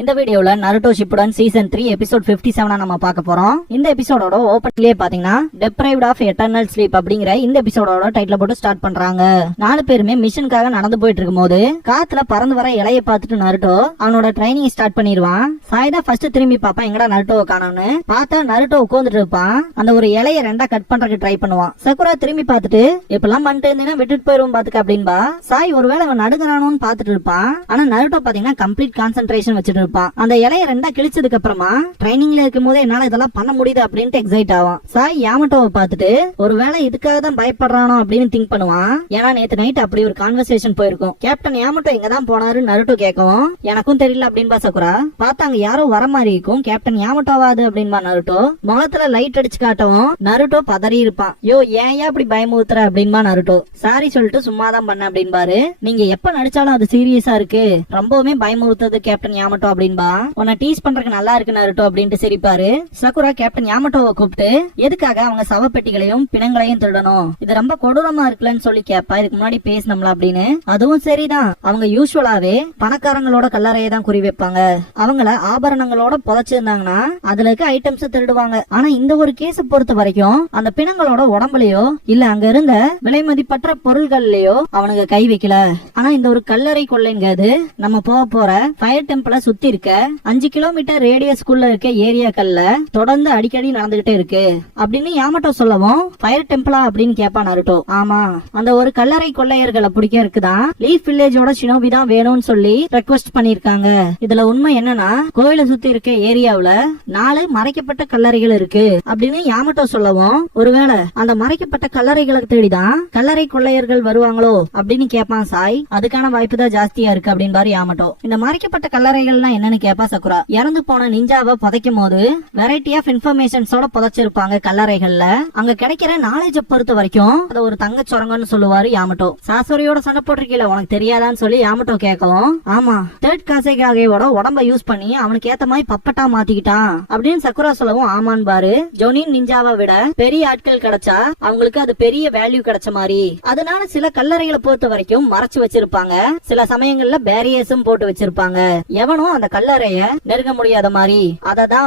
இந்த வீடியோல Naruto Shippuden season 3 episode 57 நம்ம பார்க்க போறோம். இந்த எபிசோடோட ஓபன்லயே பாத்தீங்கன்னா deprived of eternal sleep அப்படிங்கிற இந்த எபிசோடோட டைட்டில் போட்டு ஸ்டார்ட் பண்றாங்க. 4 பேருமே மிஷனுக்காக நடந்து போயிட்டு இருக்கும்போது காத்துல பறந்து வர இலைய பார்த்துட்டு நருட்டோ அவனோட ட்ரைனிங் ஸ்டார்ட் பண்ணிடுவான். சாய்தா ஃபர்ஸ்ட் திரும்பி பாப்பான் எங்கடா நருட்டோவை காணோம்னு. பார்த்தா நருட்டோ உட்கார்ந்துட்டு இருப்பான். அந்த ஒரு இலைய ரெண்டா கட் பண்றதுக்கு ட்ரை பண்ணுவான். சக்குரா திரும்பி பார்த்துட்டு இப்பெல்லாம் பண்ணிட்டு இருந்தீங்கன்னா விட்டுட்டு போயிருவோம் பாத்துக்க அப்படின்பா. சாய் ஒருவேளை அவன் நடுங்கறானோன்னு பார்த்துட்டு இருப்பான். ஆனா நருட்டோ பாத்தீங்கன்னா கம்ப்ளீட் கான்சென்ட்ரேஷன் வச்சுட்டு இருப்பான். அந்த இலைய ரெண்டா கிழிச்சதுக்கு அப்புறமா ட்ரைனிங்ல இருக்கும் போது என்னால இதெல்லாம் பண்ண முடியுது அப்படின்ட்டு எக்ஸைட் ஆவான். சாய் யாமட்டோவை பார்த்துட்டு ஒருவேளை இதுக்காக தான் பயப்படுறானோ அப்படின்னு திங்க் பண்ணுவான். ஏன்னா நேத்து நைட் அப்படி ஒரு கான்வர்சேஷன் போயிருக்கும். கேப்டன் யாமட்டோ எங்க தான் போனாரு நருட்டோ கேட்கவும் எனக்கும் தெரியல அப்படின்பா சக்குரா. பார்த்தாங்க யாரோ வர மாதிரி இருக்கும். கேப்டன் யாமட்டோவாது அப்படின்பா நருட்டோ. முகத்துல லைட் அடிச்சு காட்டவும் நருட்டோ பதறி இருப்பான். யோ ஏன் இப்படி பயமுறுத்துற அப்படின்பா நருட்டோ. சாரி சொல்லிட்டு சும்மா தான் பண்ண அப்படின்பாரு. நீங்க எப்ப நடிச்சாலும் அது சீரியஸா இருக்கு, ரொம்பவுமே பயமுறுத்தது கேப்டன் யாமட்டோ அப்படின்பா. உன்னை டீஸ் பண்றதுக்கு நல்லா இருக்கு நருட்டோ அப்படின்ட்டு சிரிப்பாரு. சக்குரா கேப்டன் யாமட்டோவை கூப்பிட்டு எதுக்காக அவங்க சவப்பெட்டிகளையும் பிணங்களையும் திருடணும், இது ரொம்ப கொடூரமா இருக்குல்லன்னு சொல்லி கேப்பா. இதுக்கு முன்னாடி பேசணும்ல அப்படின்னு. அதுவும் சரிதான், அவங்க யூஸ்வலாவே பணக்காரங்களோட கல்லறையை தான் குறி வைப்பாங்க. அவங்கள ஆபரணங்களோட புதைச்சிருந்தாங்கன்னா அதுல இருக்க ஐட்டம்ஸ் திருடுவாங்க. ஆனா இந்த ஒரு கேஸ் பொறுத்த வரைக்கும் அந்த பிணங்களோட உடம்புலயோ இல்ல அங்க இருந்த விலை மதிப்பற்ற பொருள்கள்லயோ அவனுக்கு கை வைக்கல. ஆனா இந்த ஒரு கல்லறை கொள்ளைங்கிறது நம்ம போற ஃபயர் டெம்பிள சுத்தி இருக்க 5 கிலோமீட்டர் ரேடியஸ்குள்ள இருக்க ஏரியாக்கள்ல தொடர்ந்து அடிக்கடி நடந்துகிட்டே இருக்கு அப்படின்னு யாமட்டோ சொல்லவும் ஃபயர் டெம்பிளா அப்படின்னு கேப்பா நருட்டோ. ஆமா, அந்த ஒரு கல்லறை கொள்ளையர்களை பிடிக்க இருக்குதான் லீஃப் வில்லேஜோட ஷினோபி தான் வேணும்னு சொல்லி ரெக்வெஸ்ட் பண்ணிருக்காங்க. இதுல உண்மை என்னன்னா கோயிலை சுத்தி இருக்க ஏரியாவுல 4 மறைக்கப்பட்ட கல்லறைகள் இருக்கு அப்படின்னு யாமட்டோ சொல்லவும் ஒருவேளை அந்த மறைக்கப்பட்ட கல்லறைகளுக்கு தேடிதான் கல்லறை கொள்ளையர்கள் வருவாங்களோ அப்படின்னு கேப்பான் சாய். அதுக்கான வாய்ப்பு தான் ஜாஸ்தியா இருக்கு அப்படின்னு பாரு யாமட்டோ. இந்த மறைக்கப்பட்ட கல்லறைகள்னா என்னன்னு கேப்பா சக்குரா. இறந்து போன நிஞ்சாவை புதைக்கும் போது வெரைட்டி ஆஃப் இன்ஃபர்மேஷன்ஸோட புதைச்சிருப்பாங்க கல்லறைகள்ல. அங்க கிடைக்கிற நாலேஜ் பொறுத்த வரைக்கும் அது ஒரு தங்க சுரங்கம்னு சொல்லுவாரு யாமட்டோ. சாசோரியோட சண்டை போட்டிருக்கீல உனக்கு தெரியாதான்னு சொல்லி யாமட்டோ கேட்கவும் ஆமா, தேர்ட் காசேகாகேவோட உடம்ப யூஸ் பண்ணி அவனுக்கு ஏத்த மாதிரி பப்பட்டா மாத்திக்கிட்டான் அப்படின்னு சக்குரா சொல்லவும் ஆமான் பாரு. ஜொனின் நிஞ்சாவை விட பெரிய ஆட்கள் கிடைச்சா அவங்களுக்கு அது பெரிய வேல்யூ கிடைச்ச மாதிரி. அதனால சில கல்லறைகளை பொறுத்த வரைக்கும் மறைச்சு வச்சிருப்பாங்க. சில சமயங்கள்ல பேரியர்ஸும் போட்டு வச்சிருப்பாங்க. எவனும் அந்த கல்லறைய நெருங்க முடியாத மாதிரி. அததான்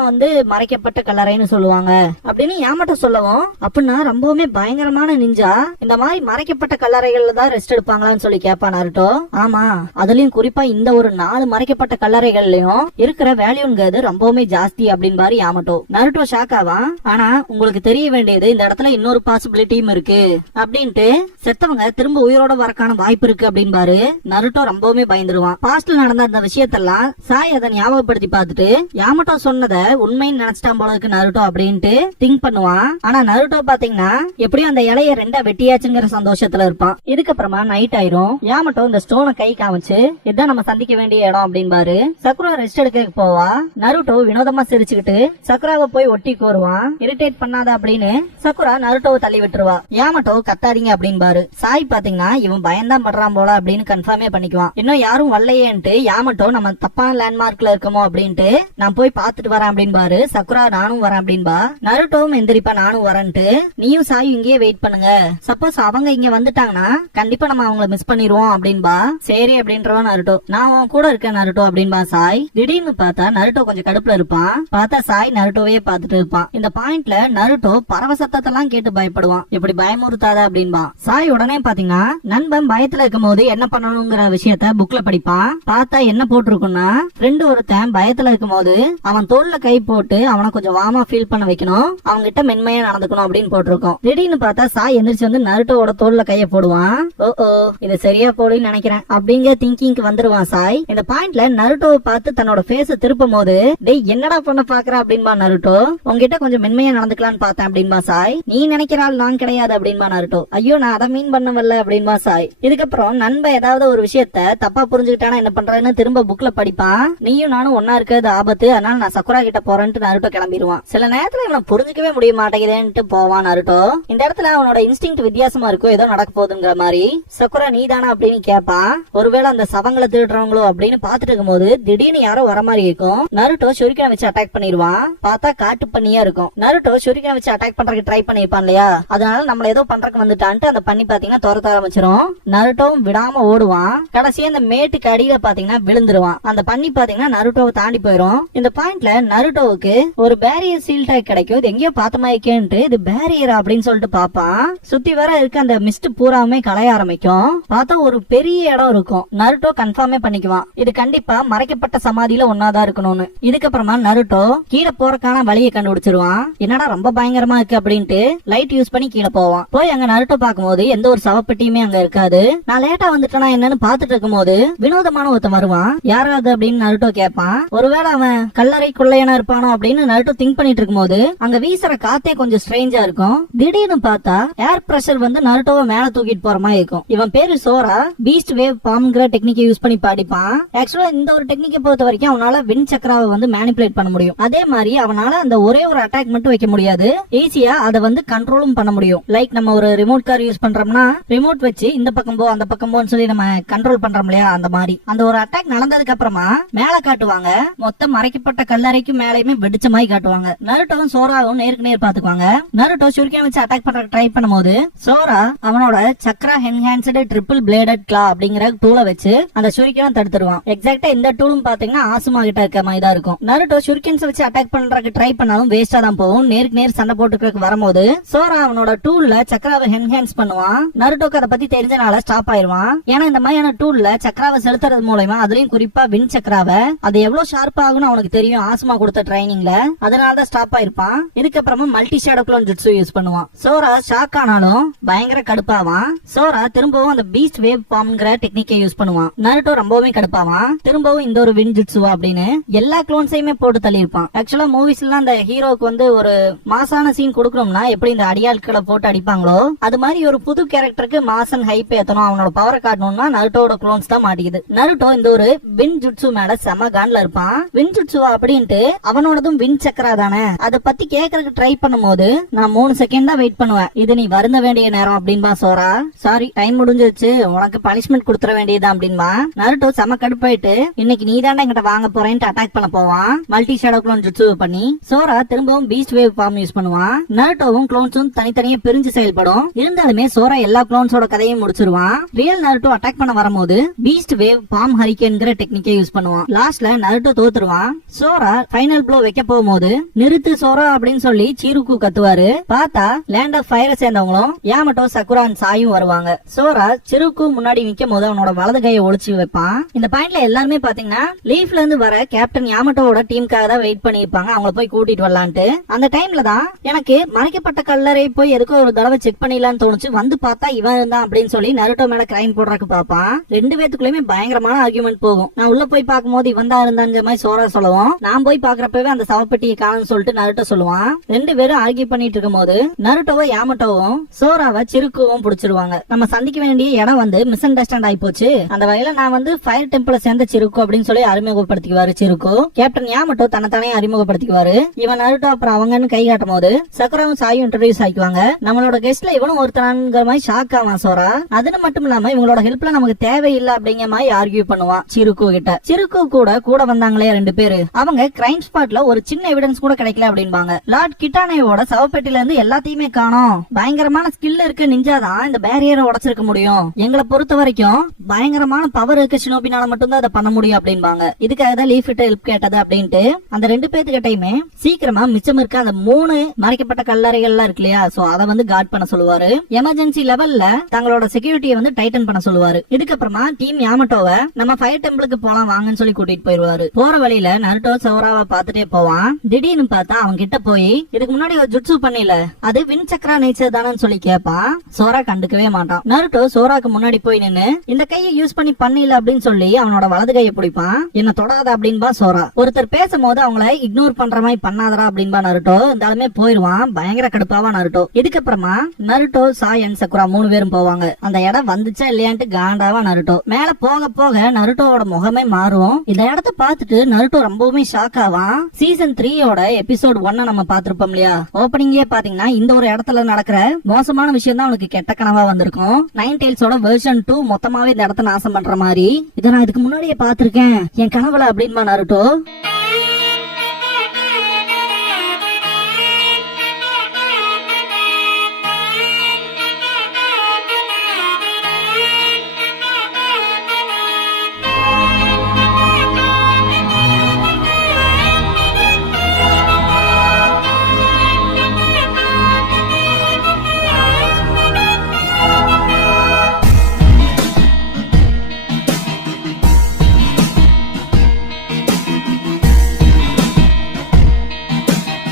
மறைக்கப்பட்ட கல்லறைன்னு சொல்லுவாங்க அப்படின்னு யாமட்டோ சொல்லவும் அப்படின்னா ரொம்பவுமே பயங்கரமான நிஞ்சா இந்த மாதிரி மறைக்கப்பட்ட கல்லறைகள்ல தான் ரெஸ்ட் எடுப்பாங்களான்னு சொல்லி கேப்பா நருட்டோ. ஆமா, அதுலயும் குறிப்பா இந்த ஒரு 4 மறைக்கப்பட்ட கல்லறைகள்லயும் இருக்கிற வேல்யூங்கிறது ரொம்பவுமே ஜாஸ்தி அப்படின்னு பாரு யாமட்டோ. நருட்டோ ஷாக் ஆவான். ஆனா உங்களுக்கு தெரிய வேண்டியது இந்த இடத்துல இன்னொரு பாசிபிலிட்டியும் இருக்கு அப்படின்ட்டு செத்தவங்க திரும்ப உயிரோட வரக்கான வாய்ப்பு இருக்கு அப்படின்னு பாரு. நருட்டோ ரொம்பவுமே பயந்துருவான். பாஸ்ட்ல நடந்த அந்த விஷயத்தெல்லாம் சாய் அதை ஞாபகப்படுத்தி பார்த்துட்டு யாமட்டோ சொன்னத உண்மைன்னு நினைச்சிட்டான் போல இருக்கு நருட்டோ அப்படின்ட்டு திங்க் பண்ணுவான். ஆனா நருட்டோ பாத்தீங்கன்னா எப்படியும் அந்த இலைய ரெண்டா வெட்டியாச்சுங்கிற சந்தோஷத்துல இருப்பான். இதுக்கப்புறமா நைட் ஆயிரும். யாமட்டோ இந்த ஸ்டோனை கை காமிச்சு இதான் நம்ம சந்திக்க வேண்டிய இடம் அப்படின்பாரு. சக்குரா ரெஸ்ட் எடுக்க போவா. நருட்டோ வினோதமா சிரிச்சுக்கிட்டு சக்குராவை போய் ஒட்டி கோருவான். இரிட்டேட் பண்ணாத அப்படின்னு சக்குரா நருட்டோவை தள்ளி விட்டுருவா. யாமட்டோ கத்தாதீங்க அப்படின்பாரு. சாய் பாத்தீங்கன்னா இவன் பயந்தான் படுறான் போல அப்படின்னு கன்ஃபார்மே பண்ணிக்குவான். இன்னும் யாரும் வரலையேன்ட்டு யாமட்டோ நம்ம தப்பான லேண்ட்மார்க்ல இருக்கமோ அப்படின்ட்டு நான் போய் பாத்துட்டு வரேன் அப்படின்பாரு. சக்குரா நானும் வரேன் அப்படின்பா. நருட்டோவும் எந்திரிப்பா நானும் வரேன்ட்டு. நீயும் சாயும் இங்கேயே வெயிட் பண்ணுங்க, சப்போஸ் அவங்க இங்க வந்துட்டாங்கன்னா கண்டிப்பா நம்ம அவங்கள மிஸ் பண்ணிடுவோம் அப்படின்பா. சரி அப்படின்றவா நருட்டோ. நான் உன் கூட இருக்கேன் நருட்டோ அப்படின்பா சாய். திடீர்னு பார்த்தா நருட்டோ கொஞ்சம் கடுப்புல இருப்பான். பார்த்தா சாய் நருட்டோவே பார்த்துட்டு இருப்பான். இந்த பாயிண்ட்ல நருட்டோ பறவை சத்தத்தெல்லாம் கேட்டு பயப்படுவான். எப்படி பயமுறுத்தாத அப்படின்பா. சாய் உடனே பாத்தீங்கன்னா நண்பன் பயத்துல இருக்கும் போது என்ன பண்ணணுங்கிற விஷயத்த புக்ல படிப்பான். பார்த்தா என்ன போட்டிருக்குன்னா ஃப்ரெண்டு ஒருத்தன் பயத்துல இருக்கும் போது அவன் தோல்ல கை போட்டு அவனை கொஞ்சம் வாமா ஃபீல் பண்ண வைக்கணும், அவங்க கிட்ட மென்மையா நடந்துக்கணும் அப்படின்னு போட்டிருக்கோம். திடீர்னு பார்த்தா சாய் எந்திரிச்சு வந்து நருட்டோட தோல்ல கைய போடுவான். ஓ இது சரியா போடுன்னு நினைக்கிறேன் அப்படிங்கிற திங்கிங்க்கு வந்துருவான் சாய். இந்த பாயிண்ட்ல நருட்டோவை பார்த்து தன்னோட ஃபேஸ் திருப்பும் போது டேய் என்னடா பண்ண பாக்குற அப்படின்பா நருட்டோ. உங்ககிட்ட கொஞ்சம் மென்மையா நடந்துக்கலான்னு பார்த்தேன் அப்படின்பா சாய். நீ நினைக்கிறாள் நான் கிடையாது அப்படின்பா நருட்டோ. ஐயோ நான் அதை மீன் பண்ணவல்ல அப்படின்பா சாய். இதுக்கப்புறம் நண்பன் ஏதாவது ஒரு விஷயத்த தப்பா புரிஞ்சுக்கிட்டானா என்ன பண்றேன்னு திரும்ப புக்ல படிப்பான். நீயும் நானும் ஒன்னா இருக்கிறது ஆபத்து, அதனால நான் சக்குரா கிட்ட போறேன்ட்டு நருட்டோ கிளம்பிடுவான். சில நேரத்துல இவனை புரிஞ்சுக்கவே முடிய மாட்டேங்குதுன்ட்டு போவான் நருட்டோ. இந்த இடத்துல அவனோட இன்ஸ்டிங்க்ட் வித்தியாசமா இருக்கும், ஏதோ நடக்க போகுதுங்கிற மாதிரி. சக்குரா நீதானா அப்படின்னு கேப்பான். ஒருவேளை அந்த சவங்களை திருடுறவங்களோ அப்படின்னு பாத்துட்டு இருக்கும் போது திடீர்னு யாரோ வர மாதிரி இருக்கும். நருட்டோ ஷுரிக்கனை வச்சு அட்டாக் பண்ணிடுவான். பார்த்தா காட்டு பண்ணியா இருக்கும். நருட்டோ ஷுரிக்கனை வச்சு அட்டாக் பண்றதுக்கு ட்ரை பண்ணிருப்பான் இல்லையா, அதனால நம்மள ஏதோ பண்றதுக்கு வந்துட்டான்ட்டு அந்த பண்ணி பாத்தீங்கன்னா துரத்த ஆரம்பிச்சிரும். நருட்டோவும் விடாம ஓடுவான். கடைசியா அந்த மேட்டுக்கு அடியில பாத்தீங்கன்னா விழுந்துருவான். அந்த பண்ணி பாத்தீங்கன்னா நருட்டோவை தாண்டி போயிரும். இந்த பாயிண்ட்ல நருட்டோவுக்கு ஒரு பேரியர் சீல் டேக் கிடைக்கும். இது எங்கேயோ பார்த்த மாதிரிக்கேன்ட்டு இது பேரியர் அப்படின்னு சொல்லிட்டு பாப்பான். சுத்தி வர இருக்க அந்த மிஸ்ட் பூராவுமே களைய ஆரம்பிக்கும். பார்த்தா ஒரு பெரிய இடம் இருக்கும். நருட்டோ கன்ஃபார்மே பண்ணிக்குவான் இது கண்டிப்பா மறைக்கப்பட்ட சமாதியில ஒன்னாதான் இருக்கணும்னு. இதுக்கப்புறமா நருட்டோ கீழே போறக்கான வழியை கண்டுபிடிச்சிருவான். என்னடா ரொம்ப பயங்கரமா இருக்கு அப்படின்ட்டு லைட் யூஸ் பண்ணி கீழே போவான். போய் அங்க நருட்டோ பார்க்கும்போது எந்த ஒரு சவப்பெட்டியுமே அங்க இருக்காது. நான் லேட்டா வந்துட்டேனா என்னன்னு பாத்துட்டு இருக்கும் போது வினோதமான ஒருத்தன் வருவான். யாராவது அப்படின்னு நருட்டோ கேட்பான். ஒருவேளை அவன் கல்லறை கொள்ளையனா இருப்பானோ அப்படின்னு நருட்டோ திங்க் பண்ணிட்டு இருக்கும் போது அங்க வீசுற காத்தே கொஞ்சம் ஸ்ட்ரேஞ்சா இருக்கும். திடீர்னு பார்த்தா ஏர் பிரஷர் வந்து நருட்டோவை மேல தூக்கிட்டு போற மாதிரி இருக்கும். இவன் பேரு சோரா பீஸ்ட் வேவ் பாம்ங்கிற டெக்னிக்கை யூஸ் பண்ணி பாடிப்பான். ஆக்சுவலா இந்த ஒரு டெக்னிக்கை பொறுத்த வரைக்கும் அவனால வின் சக்கராவை வந்து மேனிபுலேட் பண்ண முடியும். அதே மாதிரி அவனால அந்த ஒரே ஒரு அட்டாக் மட்டும் வைக்க முடியாது. ஈஸியா அதை வந்து கண்ட்ரோலும் பண்ண முடியும். லைக் நம்ம ஒரு ரிமோட் கார் யூஸ் பண்றோம்னா ரிமோட் வச்சு இந்த பக்கம் போ அந்த பக்கம் போன்னு சொல்லி நம்ம கண்ட்ரோல் பண்றோம் இல்லையா, அந்த மாதிரி. அந்த ஒரு அட்டாக் நடந்ததுக்கு அப்புறமா மேல காட்டுவாங்க. மொத்தம் மறைக்கப்பட்ட கல்லறைக்கு மேலயுமே வெடிச்ச மாதிரி காட்டுவாங்க. நருட்டோவும் சோராவும் நேருக்கு நேர் பாத்துக்குவாங்க. நருட்டோ ஷூரிகன் வச்சு அட்டாக் பண்ற ட்ரை பண்ணும்போது சோரா அவனோட சக்ரா என்ஹான்ஸ்டு ட்ரிபிள் பிளேடட் கிளா அப்படிங்கிற டூலை வச்சு அந்த ஷூரிகனை தடுத்துடுவான். எக்ஸாக்டா இந்த டூலும் பாத்தீங்கன்னா ஆசுமா கிட்ட இருக்க மாதிரி தான் இருக்கும். நருட்டோ ஷூரிகன்ஸ் வச்சு அட்டாக் பண்றதுக்கு ட்ரை பண்ணாலும் வேஸ்டா தான் போகும். நேருக்கு நேர் சண்டை போட்டுக்கிறதுக்கு வரும்போது சோரா அவனோட டூல்ல சக்கராவை என்ஹான்ஸ் பண்ணுவான். நருட்டோக்கு அதை பத்தி தெரிஞ்சனால ஸ்டாப் ஆயிருவான். ஏன்னா இந்த மாதிரியான டூல்ல சக்கராவை செலுத்துறது மூலமா அதுலயும் குறிப்பா வின் சக்கராவை அது எவ்வளவு ஷார்ப் ஆகும்னு அவனுக்கு தெரியும் ஆசுமா கொடுத்த ட்ரைனிங்ல. அதனாலதான் ஸ்டாப் ஆயிருப்பான். இதுக்கப்புறமா multi shadow clone jutsu use பண்ணுவான். சோரா ஷாக் ஆனாலும் பயங்கர கடுப்பாவான். சோரா திரும்பவும் அந்த பீஸ்ட் வேவ் பாம்ங்கிற டெக்னிக்கை யூஸ் பண்ணுவான். நருட்டோ ரொம்பவே கடுப்பாவான். திரும்பவும் இந்த ஒரு வின் ஜுட்சுவா அப்படின்னு எல்லா க்ளோன்ஸையுமே போட்டு தள்ளி இருப்பான். ஆக்சுவலா மூவிஸ்ல அந்த ஹீரோக்கு வந்து ஒரு மாசான சீன் கொடுக்கணும்னா எப்படி இந்த அடியாட்களை போட்டு அடிப்பாங்களோ அது மாதிரி ஒரு புது கேரக்டருக்கு மாசன் ஹைப் ஏத்தணும், அவனோட பவரை காட்டணும்னா நருட்டோட க்ளோன்ஸ் தான் மாட்டிக்குது. நருட்டோ இந்த ஒரு வின் ஜுட்சு மேல செம கான்ல இருப்பான். வின் ஜுட்சுவா அப்படின்ட்டு அவனோடதும் வின் சக்கரா தானே, அதை பத்தி கேட்கறதுக்கு ட்ரை பண்ணும்போது நான் 3 செகண்ட் தான் வெயிட் பண்ணுவேன். இது நீ வருந்த வேண்டிய நேரம் அப்படின்பா சோரா. சாரி டைம் முடிஞ்சிருச்சு, உனக்கு பனிஷ்மெண்ட் கொடுத்துற வேண்டியதான் அப்படின்பா. நருட்டோ செம கடுப்பாயிட்டு இன்னைக்கு நீ தாண்டா என்கிட்ட வாங்க போறேன்ட்டு அட்டாக் பண்ண போவான். மல்டி ஷேடோ க்ளோன் ஜுட்சு பண்ணி சோரா திரும்பவும் பீஸ்ட் வேவ் ஃபார்ம் யூஸ் பண்ணுவான். நருட்டோவும் க்ளோன்ஸும் தனித்தனியே பிரிஞ்சு செயல்படும். இருந்தாலுமே சோரா எல்லா க்ளோன்ஸோட கதையும் முடிச்சிருவான். ரியல் நருட்டோ அட்டாக் பண்ண வரும்போது பீஸ்ட் வேவ் பாம் ஹரிகேன்ங்கிற டெக்னிக்கை யூஸ் பண்ணுவான். லாஸ்ட்ல நருட்டோ தோத்துருவான். சோரா ஃபைனல் ப்ளோ வைக்க போகும்போது நிறுத்து சோரா அப்படின்னு சொல்லி சீருக்கு கத்துவாரு. பார்த்தா லேண்ட் ஆஃப் ஃபயரை சேர்ந்தவங்களும் யாமட்டோ சக்குரான் சாயும் வருவாங்க. சோரா சிருக்கு முன்னாடி நிக்கும் போது அவனோட வலது கையை ஒளிச்சு வைப்பான். இந்த பாயிண்ட்ல எல்லாருமே பாத்தீங்கன்னா லீஃப்ல இருந்து வர கேப்டன் யாமட்டோட டீமுக்காக தான் வெயிட் பண்ணி இருப்பாங்க, அவங்கள போய் கூட்டிட்டு வரலான்ட்டு. அந்த டைம்ல தான் எனக்கு மறைக்கப்பட்ட கல்லறை போய் எதுக்கோ ஒரு தடவை செக் பண்ணிடலான்னு தோணுச்சு. வந்து பார்த்தா இவன் இருந்தான் அப்படின்னு சொல்லி நருட்டோ மேல கிரைம் போடுறதுக்கு பாப்பான். 2 பேத்துக்குள்ளயுமே பயங்கரமான ஆர்குமெண்ட் போகும். நான் உள்ள போய் பார்க்கும்போது இவன் தான் இருந்தாங்கிற மாதிரி சோரா சொல்லுவோம். நான் போய் பாக்குறப்பவே அந்த சவப்பெட்டியை காணும்னு சொல்லிட்டு நருட்டோ சொல்லுவான். 2 பேரும் ஆர்கியூ பண்ணிட்டு இருக்கும் போது நருட்டோவை யாமட்டோவும் சோராவை சிருக்குவும் பிடிச்சிருவாங்க. நம்ம சந்திக்க வேண்டிய இடம் வந்து மிஸ் அண்டர்ஸ்டாண்ட் ஆகி போச்சு. அந்த வகையில நான் வந்து ஃபயர் டெம்பிள சேர்ந்த சிருக்கு அப்படின்னு சொல்லி அறிமுகப்படுத்திக்குவாரு. சிருக்கு கேப்டன் யாமட்டோ தன்னைத்தானே அறிமுகப்படுத்திக்குவாரு. இவன் நருட்டோ அப்புறம் அவங்கன்னு கை காட்டும் போது சக்குராவும் சாயும் இன்ட்ரோடியூஸ் ஆயிக்குவாங்க. நம்மளோட கெஸ்ட்ல இவனும் ஒருத்தனாங்கிற மாதிரி ஷாக் ஆவான் சோரா. அதுன்னு மட்டும் இல்லாம இவங்களோட ஹெல்ப்ல நமக்கு தேவையில்லை அப்படிங்கிற மாதிரி ஆர்கியூ பண்ணுவான் சிருக்கு கிட்ட. சிருக்கு கூட வந்தாங்களே 2 பேரு, அவங்க கிரைம் ஸ்பாட்ல ஒரு சின்ன எவிடன்ஸ் கூட கிடைக்கல அப்படின்பாங்க. லார்ட் கிட்டானேவோட சவப்பெட்டில இருந்து எல்லாத்தையுமே காணோம். பயங்கரமான ஸ்கில் இருக்க நிஞ்சாதான் இந்த பேரியரை உடைச்சிருக்க முடியும். எங்களை பொறுத்த வரைக்கும் பயங்கரமான பவர் இருக்க ஷினோபினால மட்டும்தான் அதை பண்ண முடியும் அப்படின்பாங்க. இதுக்காக தான் லீஃப் கிட்ட ஹெல்ப் கேட்டது அப்படின்ட்டு அந்த 2 பேத்துக்கிட்டையுமே சீக்கிரமா மிச்சம் இருக்க அந்த 3 மறைக்கப்பட்ட கல்லறைகள்லாம் இருக்கு இல்லையா, சோ அதை வந்து கார்ட் பண்ண சொல்லுவாரு. எமர்ஜென்சி லெவல்ல தங்களோட செக்யூரிட்டியை வந்து டைட்டன் பண்ண சொல்லுவாரு. இதுக்கப்புறமா டீம் யாமட்டோவை நம்ம ஃபயர் டெம்பிளுக்கு போலாம் வாங்கன்னு சொல்லி கூட்டிட்டு போயிருவாரு. போற வழியில நருட்டோ சோராவை பாத்துட்டே போவான். திடீர்னு பார்த்தா அவங்க கிட்ட போய் இதுக்கு முன்னாடி ஒரு ஜுட்சு பண்ணல அது வின் சக்கரா நேச்சர் தானு சொல்லி கேட்பான். சோரா கண்டுக்கவே மாட்டான். நருட்டோ சோராக்கு முன்னாடி போய் நின்னு இந்த கையை யூஸ் பண்ணி பண்ணல அப்படின்னு சொல்லி அவனோட வலது கையை பிடிப்பான். என்ன தொடாத அப்படின்பா சோரா. ஒருத்தர் பேசும்போது அவங்கள இக்னோர் பண்ற மாதிரி பண்ணாதரா அப்படின்பா நருட்டோ. இருந்தாலுமே போயிருவான். பயங்கர கடுப்பாவா நருட்டோ. இதுக்கப்புறமா நருட்டோ சாயன் சக்குரா 3 பேரும் போவாங்க. அந்த இடம் வந்துச்சா இல்லையான்ட்டு காண்டாவா நருட்டோ. மேல போக போக நருட்டோவோட முகமே மாறும். இந்த இடத்த பார்த்துட்டு நருட்டோ ரொம்பவுமே ஷாக் ஆவான். சீசன் 3யோட எபிசோட் 1 நம்ம பாத்திருப்போம் இல்லையா, ஓப்பனிங்கே பாத்தீங்கன்னா இந்த ஒரு இடத்துல நடக்கிற மோசமான விஷயம் தான் அவனுக்கு கெட்ட கனவா வந்திருக்கும். நைன் டெயில்ஸோட வெர்ஷன் 2 மொத்தமாவே இந்த இடத்த நாசம் பண்ற மாதிரி இதை நான் இதுக்கு முன்னாடியே பாத்திருக்கேன் என் கனவுல அப்படின்பா நருட்டோ.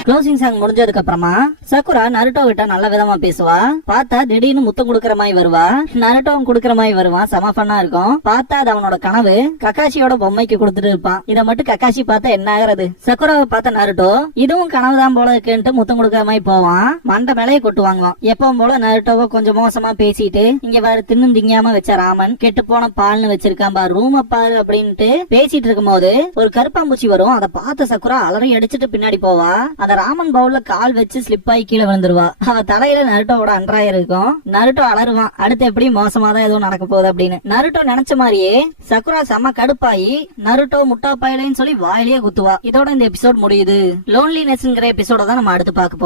க்ளோசிங் சாங் முடிஞ்சதுக்கு அப்புறமா சக்குரா நருட்டோ கிட்ட நல்ல விதமா பேசுவா. பார்த்தா திடீர்னு முத்தம் கொடுக்கற மாதிரி வருவா. நருட்டோவும் கொடுக்கற மாதிரி வருவான். செம ஃபன்னா இருக்கும். பார்த்தா அது அவனோட கனவு. கக்காஷியோட பொம்மைக்கு கொடுத்துட்டு இருப்பான். இத மட்டும் கக்காஷி பார்த்தா என்ன ஆகுறது? சக்குராவை பார்த்த நருட்டோ இதுவும் கனவுதான் போல இருக்குன்ட்டு முத்தம் கொடுக்கற மாதிரி போவான். மண்டை மேலையை கொட்டு வாங்குவான். எப்பவும் போல நருட்டோவை கொஞ்சம் மோசமா பேசிட்டு இங்க வேற தின்னும் திங்காம வச்ச ராமன் கெட்டு போன பால்னு வச்சிருக்கான் பா, ரூம பாரு அப்படின்ட்டு பேசிட்டு இருக்கும் போது ஒரு கருப்பாம்பூச்சி வரும். அதை பார்த்த சக்குரா அலறி அடிச்சுட்டு பின்னாடி போவா. அத ராமன் பவுல்ல கால் வச்சு ஸ்லிப் ஆகி கீழே விழுந்துருவா. அவ தலையில நருட்டோவோட அன்றாயம் இருக்கும். நருட்டோ அலறுவான். அடுத்து எப்படி மோசமா தான் ஏதோ நடக்க போகுது அப்படின்னு. நருட்டோ நினைச்ச மாதிரியே சக்குரா செம்ம கடுப்பாயி நருட்டோ முட்டா பயலைன்னு சொல்லி வாயிலேயே குத்துவா. இதோட இந்த எபிசோட் முடியுது. லோன்லினஸ்ங்கிற எபிசோட தான் நம்ம அடுத்து பார்க்க போறோம்.